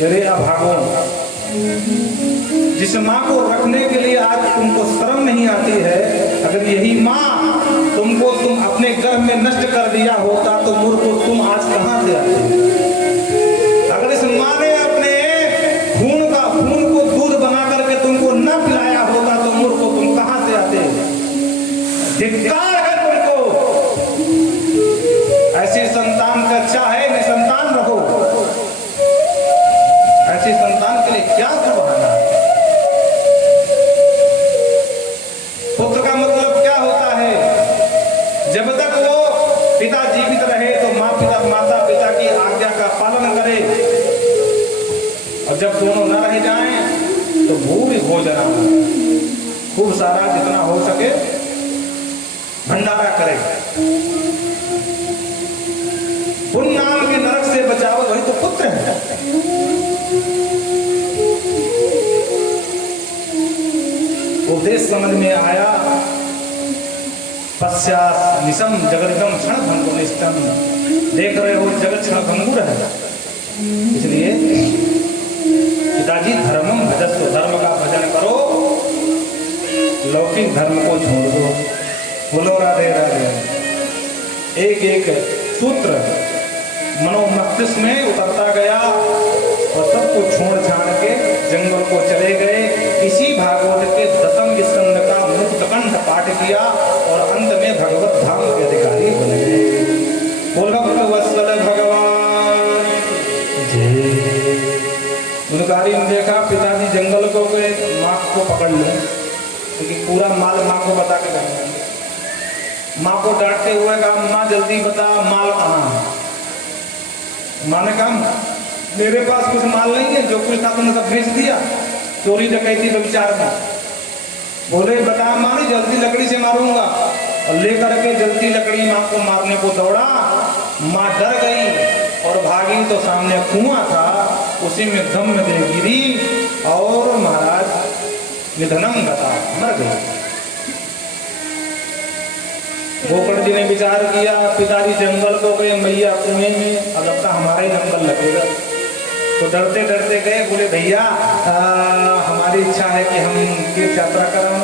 अरे अभागों, जिस माँ को रखने के लिए आज तुमको शर्म नहीं आती है, अगर यही माँ तुम अपने गर्भ में नष्ट कर दिया होता तो मूर्खों तुम आज कहां से आते? अगर इस माँ ने अपने खून को दूध बना करके तुमको न पिलाया होता तो मूर्खों तुम कहां से आते? धिक्कार है तुमको। ऐसी संतान का अच्छा है, निसंतान रहो। ऐसी संतान के लिए क्या बहाना है? पुत्र का मतलब क्या होता है? जब तक वो पिता जीवित रहे तो माता पिता की आज्ञा का पालन करे, और जब दोनों न रह जाएं तो भूमि भोजना, खूब सारा जितना हो सके भंडारा करे। उन नाम के नरक से बचाओ, वही तो पुत्र है। उपदेश समझ में आया। पश्चात निशम जगदगम क्षण भंगुनिष्ठम, देख रहे हो जगत क्षण भंगुर है। इसलिए पिताजी धर्मम भजस्व, धर्म का भजन करो, लौकिक धर्म को छोड़ दो। बोलो राधे राधे। एक एक सूत्र मनो मस्तिष्क में उतरता गया, और सबको छोड़ छाड़ के जंगल को चले गए। इसी भागवत के 10वें स्कंद का मुक्तकंठ पाठ किया, और अंत में भगवत धाम के अधिकारी बन गए। बोल भक्त वत्सल भगवान जय। उनकारी ने देखा पिताजी जंगल को गए, माँ को पकड़ लो, क्योंकि पूरा माल माँ को बता के गए। माँ को डांटते हुए कहा, माँ जल्दी बता माल कहाँ है? माँ ने कहा, मेरे पास कुछ माल नहीं है, जो कुछ था तुमने सब बेच दिया चोरी डकैती व्यभिचार में। बोले बता माँ, नहीं जल्दी लकड़ी से मारूंगा। और लेकर के जल्दी लकड़ी माँ को मारने को दौड़ा। माँ डर गई और भागी तो सामने कुआं था, उसी में दम में दे गिरी, और महाराज निधनम गता, मर गई। गोकर्ण जी ने विचार किया, पिताजी जंगल को गए, मैया कुएं में, अब लगता हमारा ही जंगल लगेगा। तो डरते डरते गए, बोले भैया हमारी इच्छा है कि हम तीर्थ यात्रा करें।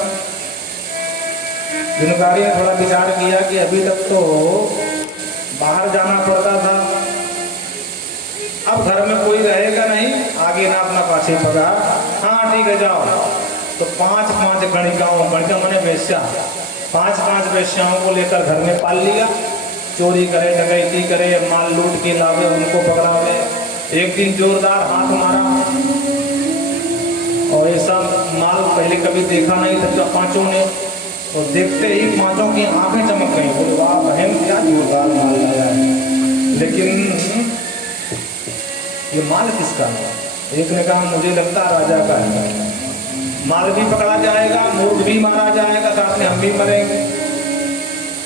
दिनकारी ने थोड़ा विचार किया कि अभी तक तो बाहर जाना पड़ता था, अब घर में कोई रहेगा आगे ना अपना पाछे पगा। हाँ ठीक है जाओ। तो 5 गणिकाओं, गणिका मैंने वेश्या, 5 वेश्याओं को लेकर घर में पाल लिया। चोरी करे, डकैती करे, माल लूट के लावे, उनको पकड़ावे। एक दिन जोरदार हाथ मारा और ऐसा माल पहले कभी देखा नहीं था जब 5 ने। और देखते ही 5 की आंखें चमक गई, बोले वाह बहन क्या जोरदार माल लाया है। लेकिन ये माल किसका है? एक ने कहा मुझे लगता राजा का है। माल भी पकड़ा जाएगा, मूर्ख भी मारा जाएगा, साथ में हम भी मरेंगे,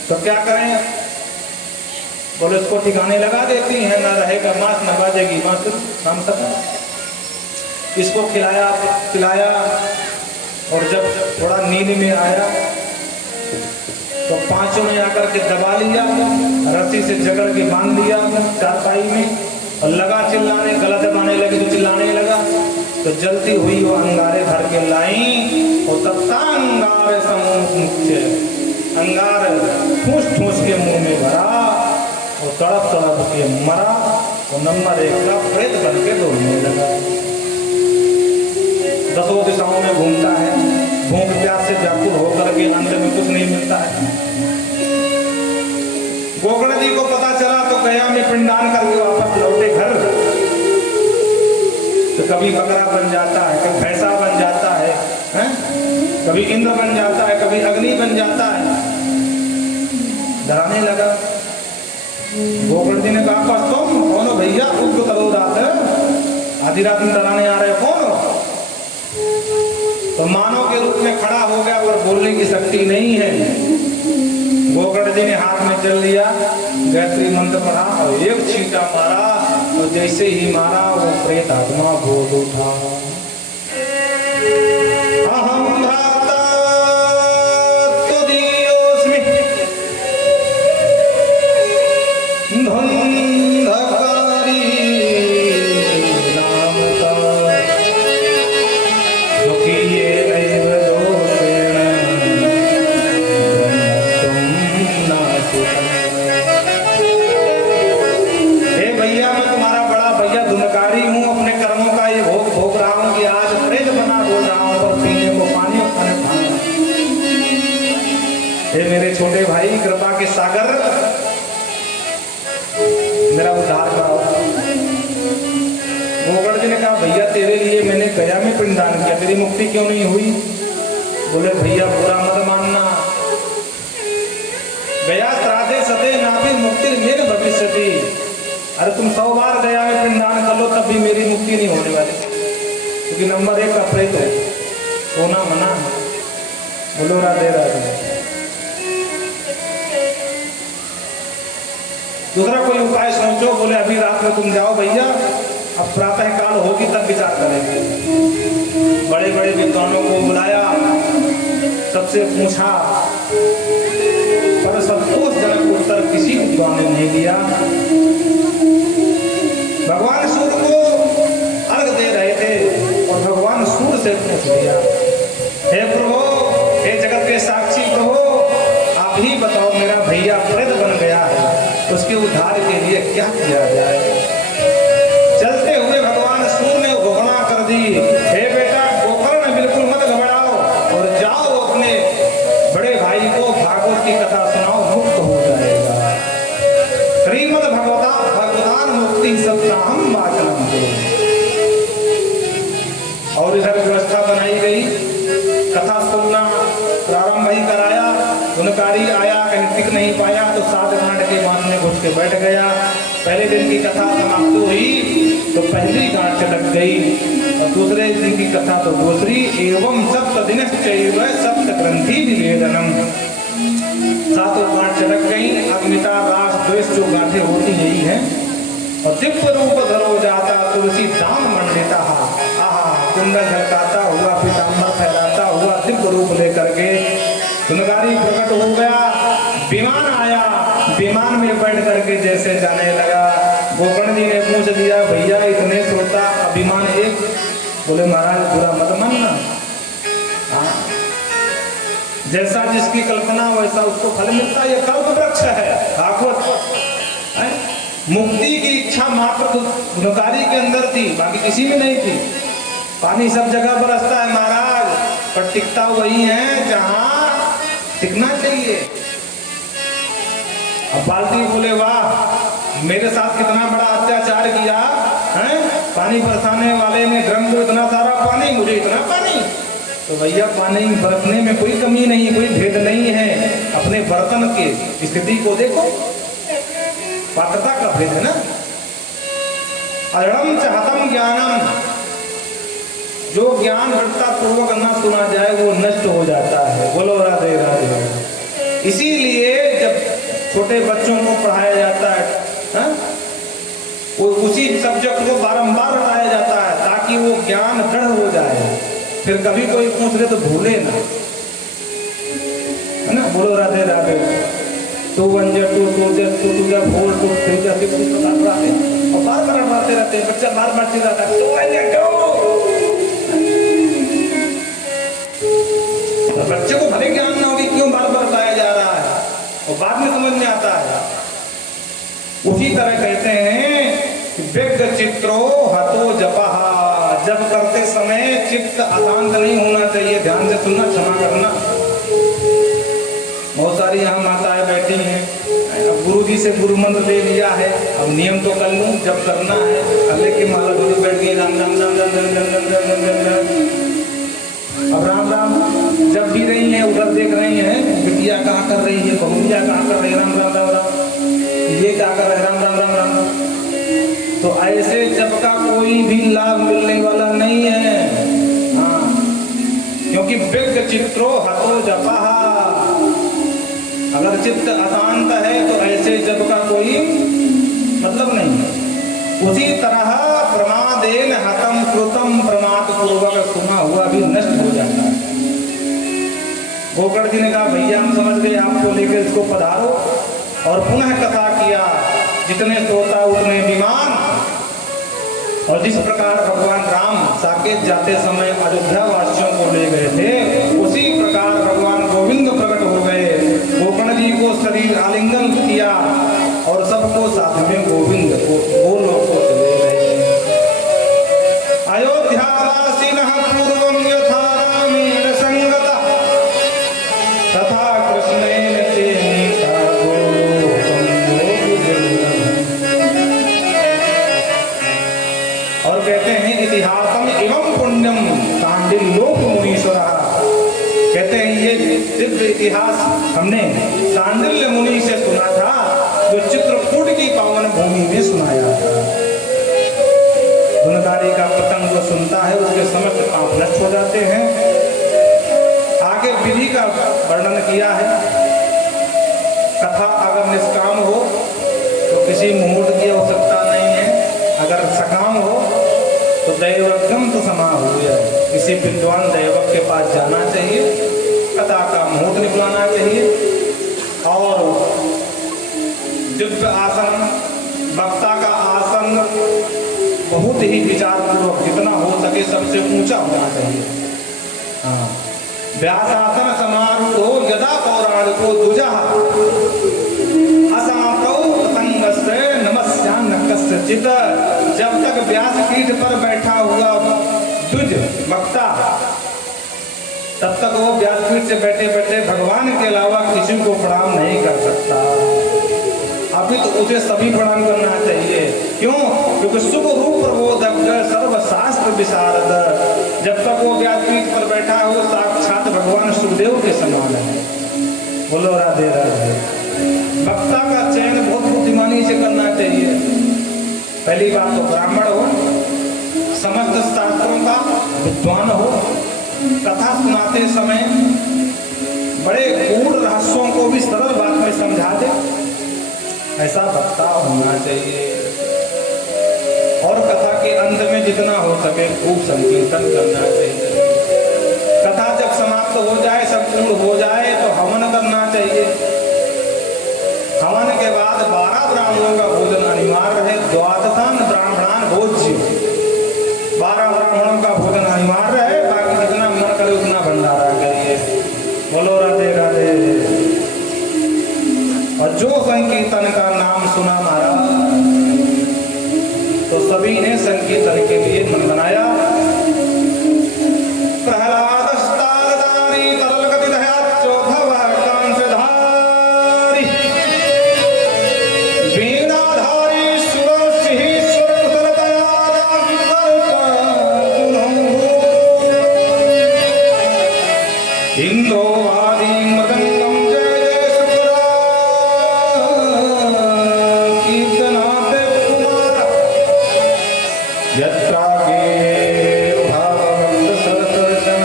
तो क्या करें? बोले उसको ठिकाने लगा देती हैं, ना रहेगा मांस, न बाजेगी मांस, हम सब। इसको खिलाया और जब थोड़ा नींद में आया तो 5 ने आकर के दबा लिया, रस्सी से जकड़ के बांध दिया चारपाई में और लगा चिल्लाने, गला दबाने लगी तो चिल्लाने लगा। तो जलती हुई वो अंगारे भर के लाई और तब अंगार अंगार ठूस के मुंह में भरा और तड़प के मरा और नंबर 1 का प्रेत बन के दौड़ने लगा। 10 दिशाओं में घूमता है, भूख प्यास से व्याकुल होकर के अंत में कुछ नहीं मिलता है। गोकर्ण जी को पता चला तो गया में पिंडदान करके वापस लौटे घर। तो कभी बकरा बन जाता है, कभी भैंसा बन जाता है, कभी इंद्र बन जाता है, कभी अग्नि बन जाता है। डराने लगा। गोकर्ण जी ने कहा बस तुम कौन हो भैया? उसको करो रात आधी रात में डराने आ रहे कौन हो? तो मानव के रूप में खड़ा हो गया पर बोलने की शक्ति नहीं है। गोकर्ण जी ने हाथ में चल लिया, गायत्री मंत्र पढ़ा और एक छींटा मारा और जैसे ही मारा वो प्रेत आत्मा बोल उठा, अहम भ्राता तुदीयोऽस्मि धुंधकारी नामता दुखिये नैव दोषेण ब्रह्मत्वं नाशितम्। हे भैया मैं तुम्हारा बड़ा भैया धुंधकारी हूँ, अपने कर्मों का ये भोग भोग रहा हूँ कि आज प्रेत बना हो रहा हूँ और पीने को पानी और खाने खाना। हे मेरे छोटे भाई कृपा के सागर मेरा उद्धार कराओ। गोकर्ण जी ने कहा भैया तेरे लिए मैंने गया में पिंडदान किया, तेरी मुक्ति क्यों नहीं हुई? बोले भैया बुरा मत मानना, गया श्राद्धे सते नाभि मुक्ति मेरे भविष्य थी। अरे तुम 100 बार गया में पिंडदान कर लो तब भी मेरी मुक्ति नहीं होने वाली, क्योंकि नंबर 1 का प्रेत है, सोना मना है। बोलो राधे राधे। दूसरा कोई उपाय सोचो। बोले अभी रात में तुम जाओ भैया, अब प्रातः काल होगी तब विचार करेंगे। बड़े बड़े विद्वानों को बुलाया, सबसे पूछा, पर संतोषजनक उत्तर किसी विद्वान ने नहीं दिया। भगवान सूर्य को अर्घ दे रहे थे और भगवान सूर्य से पूछ लिया, हे प्रभु, हे जगत के साक्षी प्रभु, आप ही बताओ मेरा भैया प्रेत बन गया है, उसके उद्धार के लिए क्या किया जाए? चलते हुए भगवान सूर्य ने घोषणा कर दी, हे बेटा गोकर्ण बिल्कुल मत घबराओ और जाओ अपने बड़े भाई को भागवत की कथा सुनाओ, मुक्त हो जाएगा। श्रीमद् भगवतान मुक्ति सप्ताहम वाचनम। और इधर व्यवस्था बनाई गई, कथा सुनना प्रारंभ ही कराया। गुणकारी आया, कहीं टिक नहीं पाया तो 7 गांठ के बांध में घुस के बैठ गया। पहले दिन की कथा समाप्त हुई तो पहली गांठ लग गई और दूसरे दिन की कथा तो दूसरी। एवं सप्त दिनश्चैव सप्त ग्रंथि विभेदनम। 7 गांठ चलक गई। अग्निता रास द्वेष जो गांठें होती यही है। और दिव्य रूप धरो जाता तुलसी दाम मंडिता, आहा कुंडल झलकाता हुआ, पीताम्बर फहराता हुआ दिव्य रूप लेकर के गुणकारी प्रकट हो गया। विमान आया, विमान में बैठ करके जैसे जाने लगा। गोकर्ण जी ने पूछ दिया, भैया इतने श्रोता अभिमान एक? बोले महाराज बुरा मत मानना, जैसा जिसकी कल्पना वैसा उसको फल मिलता है। ये कल्प वृक्ष है, भागवत। मुक्ति की इच्छा इच्छा मात्र गुणकारी के अंदर थी, बाकी किसी में नहीं थी। पानी सब जगह बरसता है महाराज, पर टिकता वही है जहां टिकना चाहिए। अब बाल्टी बोले वाह मेरे साथ कितना बड़ा अत्याचार किया है, पानी बरसाने वाले ने ड्रम को इतना सारा पानी, मुझे इतना पानी। तो भैया पानी बरसने में कोई कमी नहीं, कोई भेद नहीं है। अपने बर्तन के स्थिति को देखो, पात्रता का भेद है ना। अरणम चाहतम ज्ञानम, जो ज्ञान दृढ़ता पूर्वक न सुना जाए वो नष्ट हो जाता है। बोलो राधे राधे। इसीलिए जब छोटे बच्चों को पढ़ाया जाता है वो उसी सब्जेक्ट को बारंबार पढ़ाया जाता है ताकि वो ज्ञान दृढ़ हो जाए, फिर कभी कोई पूछ ले तो भूले ना, है ना। बोलो राधे राधे। 2 1 2 2 2 2 4 2 3 4 6 पढ़ाते और बार बार पढ़ाते रहते हैं, बच्चा बार बार सीखता है। 2 1 2 तो बच्चे को भले ज्ञान ना होगी क्यों बार बार बताया जा रहा है और बाद में समझ में आता है। उसी तरह कहते हैं व्यग्र चित्रो हतो जपहा, जब करते समय चित्त अशांत नहीं होना चाहिए। ध्यान से सुनना, क्षमा करना। बहुत सारी यहाँ माताएं बैठी हैं, अब गुरु जी से गुरु मंत्र ले लिया है, अब नियम तो कर लूं, जब करना है अल्लाह की माला गुरु बैठ गई राम राम राम राम राम राम राम राम राम राम। अब राम राम जब भी रही है उधर देख रही है, बिटिया कहाँ कर रही है, बहुरिया कहाँ कर रही है, राम राम राम राम, ये क्या कर रहे हैं, राम राम राम राम। तो ऐसे जब का कोई भी लाभ मिलने वाला नहीं है। हाँ, क्योंकि व्यग्र चित्रो हतो जपहा, अगर चित्त अशांत है तो ऐसे जब का कोई मतलब नहीं है। उसी तरह प्रमादेन हतम कृतम, प्रमाद पूर्वक सुना हुआ भी नष्ट हो जाता है। गोकर्ण जी ने कहा भैया हम समझ गए, आपको लेकर इसको पधारो, और पुनः कथा किया। जितने श्रोता उतने विमान। और जिस प्रकार भगवान राम साकेत जाते समय अयोध्या वासियों को ले गए थे, उसी प्रकार भगवान गोविंद प्रकट हो गए। गोकर्ण जी को शरीर आलिंगन किया और सबको साथ में गोविंद को गोलोक को चले गए। अयोध्यावासिनः पूर्वं यथा रामेण संगतः तथा कृष्णेन तेनेका गोलोकं गोविन्दम्। और कहते हैं इतिहासम एवं पुण्यम सांडिल्योक मुनीश्वरः, कहते हैं ये दिव्य इतिहास हमने सांडिल्य मुनि से सुना था, जो चित्रकूट की पावन भूमि में सुनाया था। गुणकारी का पतंग को सुनता है उसके समस्त पाप नष्ट हो जाते हैं। आगे विधि का वर्णन किया है। कथा अगर निष्काम हो तो किसी मुहूर्त की आवश्यकता नहीं है, अगर सकाम हो तो दैवज्ञम तो समा हो जाए, किसी विद्वान दैवक के पास जाना चाहिए, कथा का मुहूर्त निकलाना चाहिए। और दिव्य आसन, वक्ता का आसन बहुत ही विचारपूर्वक जितना हो सके सबसे ऊंचा होना चाहिए। हाँ, व्यासासन समारूढ़ो यदा पौराणिको दुजः असामतौ ततंगस्य नमस्यान्न कस्यचित्। जब तक व्यास पीठ पर बैठा हुआ दुज वक्ता, तब तक वो व्यासपीठ से बैठे बैठे भगवान के अलावा किसी को प्रणाम नहीं कर सकता। अभी तो उसे सभी प्रणाम करना चाहिए। क्यों? क्योंकि शुभ रूप प्रबोधक सर्वशास्त्र विशारद, जब तक वो व्यासपीठ पर बैठा हो साक्षात भगवान सुखदेव के समान है। बोलो राधे राधे। वक्ता का चयन बहुत बुद्धिमानी से करना चाहिए। पहली बात तो ब्राह्मण हो, समस्त शास्त्रों का विद्वान हो, कथा सुनाते समय बड़े गूढ़ रहस्यों को भी सरल बात में समझा दे, ऐसा वक्ता होना चाहिए। और कथा के अंत में जितना हो सके खूब संकीर्तन करना चाहिए। कथा जब समाप्त हो जाए, संपूर्ण हो जाए तो हवन करना चाहिए। हवन के बाद 12 ब्राह्मणों का भोजन अनिवार्य है। द्वादशान ब्राह्मणान भोज्य, 12 ब्राह्मणों का भोजन अनिवार्य है। बाकी जितना मन करे उतना भंडारा करिए। बोलो राधे राधे। और जो संकीर्तन का नाम सुना महाराज, संकीर्तन के लिए मन बनाया। प्रहलाद स्तारदारी तरलगति दयाच्चो भव कांसधारी वीणाधारी सुरसिंह सुरतलतयाराम कल्पतुलंभू इंद्रो आदि मृदंगम जय जय शुक्रा कीर्तनाथ कुमार यत्रागे भाववंत सरसजन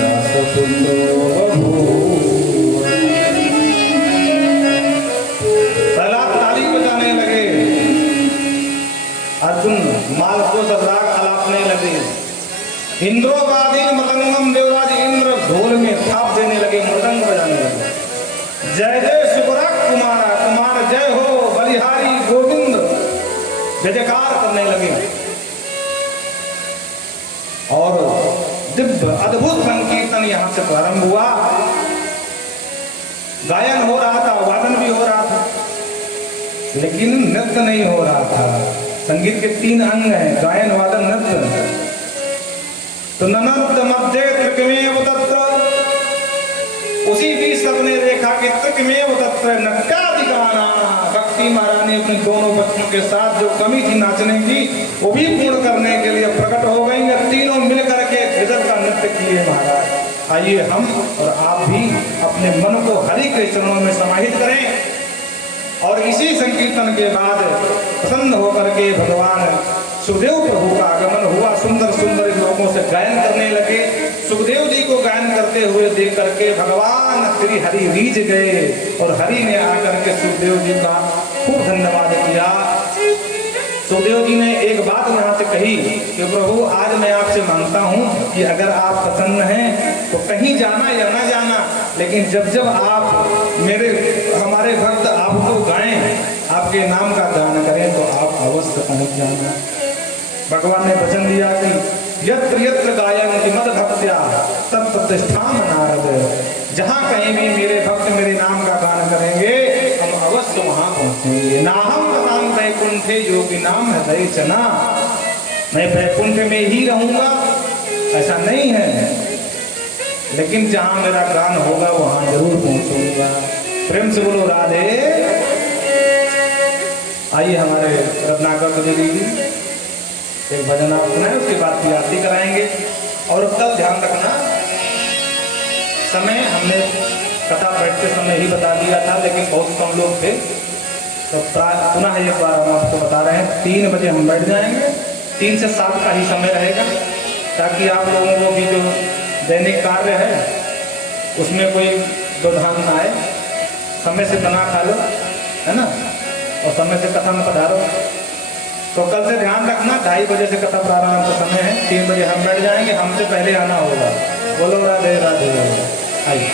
रासपुत्रो बभूव। प्रहलाद ताली बजाने लगे, अर्जुन माल को सब राग अलापने लगे। इंद्रोवादी मृदंगम देवराज इंद्र ढोल में थाप देने लगे, मृदंग बजाने लगे। जय जय सुबरा कुमारा, कुमार जय हो बलिहारी गोविंद जय जयकार करने लगे। और दिव्य अद्भुत संकीर्तन यहां से प्रारंभ हुआ। गायन हो रहा था, वादन भी हो रहा था, लेकिन नृत्य नहीं हो रहा था। संगीत के 3 अंग हैं, गायन वादन नृत्य। तो ननद मध्य त्रिकमेव तत्र, उसी बीच सबने देखा कि त्रिकमेव तत्र नट्याधिकाना। भक्ति महारानी अपने दोनों बच्चों के साथ जो कमी थी नाचने की वो भी पूर्ण करने के लिए प्रकट हो गई। तीनों मिलकर के गजब का नृत्य किए महाराज। आइए हम और आप भी अपने मन को हरि के चरणों में समाहित करें और इसी संकीर्तन के बाद प्रसन्न होकर के भगवान सुखदेव प्रभु का आगमन हुआ। सुंदर सुंदर लोगों से गायन करने लगे। सुखदेव जी को गायन करते हुए देख करके भगवान श्री हरि रीझ गए और हरि ने आकर के सुखदेव जी का खूब धन्यवाद किया। सुखदेव जी ने एक बात यहाँ से कही कि प्रभु आज मैं आपसे मांगता हूँ कि अगर आप प्रसन्न हैं तो कहीं जाना या ना जाना, लेकिन जब जब आप हमारे भक्त आपको गाएं, आपके नाम का गान करें तो आप अवश्य पहुँच जाना। भगवान ने वचन दिया कि यत्र यत्र गायन्ति मद भक्त्या तत् प्रतिष्ठाम नारद। जहाँ कहीं भी मेरे भक्त मेरे नाम का गान करेंगे हम अवश्य वहाँ पहुँचेंगे। नाहम प्रदान वैकुंठे योगी नाम हृदय चना, मैं वैकुंठ में ही रहूंगा ऐसा नहीं है, लेकिन जहाँ मेरा गान होगा वहाँ जरूर पहुँचूंगा। प्रेम से बोलो राधे। आइए हमारे रत्नाकर जी एक भजन आप सुनाए, उसके बाद की आरती कराएंगे। और कल ध्यान रखना, समय हमने कथा बैठते समय ही बता दिया था, लेकिन बहुत कम लोग थे, तो पुनः एक बार हम आपको बता रहे हैं। 3 बजे हम बैठ जाएंगे, 3 से 7 का ही समय रहेगा, ताकि आप लोगों को भी जो दैनिक कार्य है उसमें कोई व्यवधान ना आए। समय से बना खा लो, है ना, और समय से कथा में पधारो। तो कल से ध्यान रखना, 2:30 बजे से कथा प्रारंभ का समय है, 3 बजे हम बैठ जाएंगे, हमसे पहले आना होगा। बोलो राधे राधे। आइए।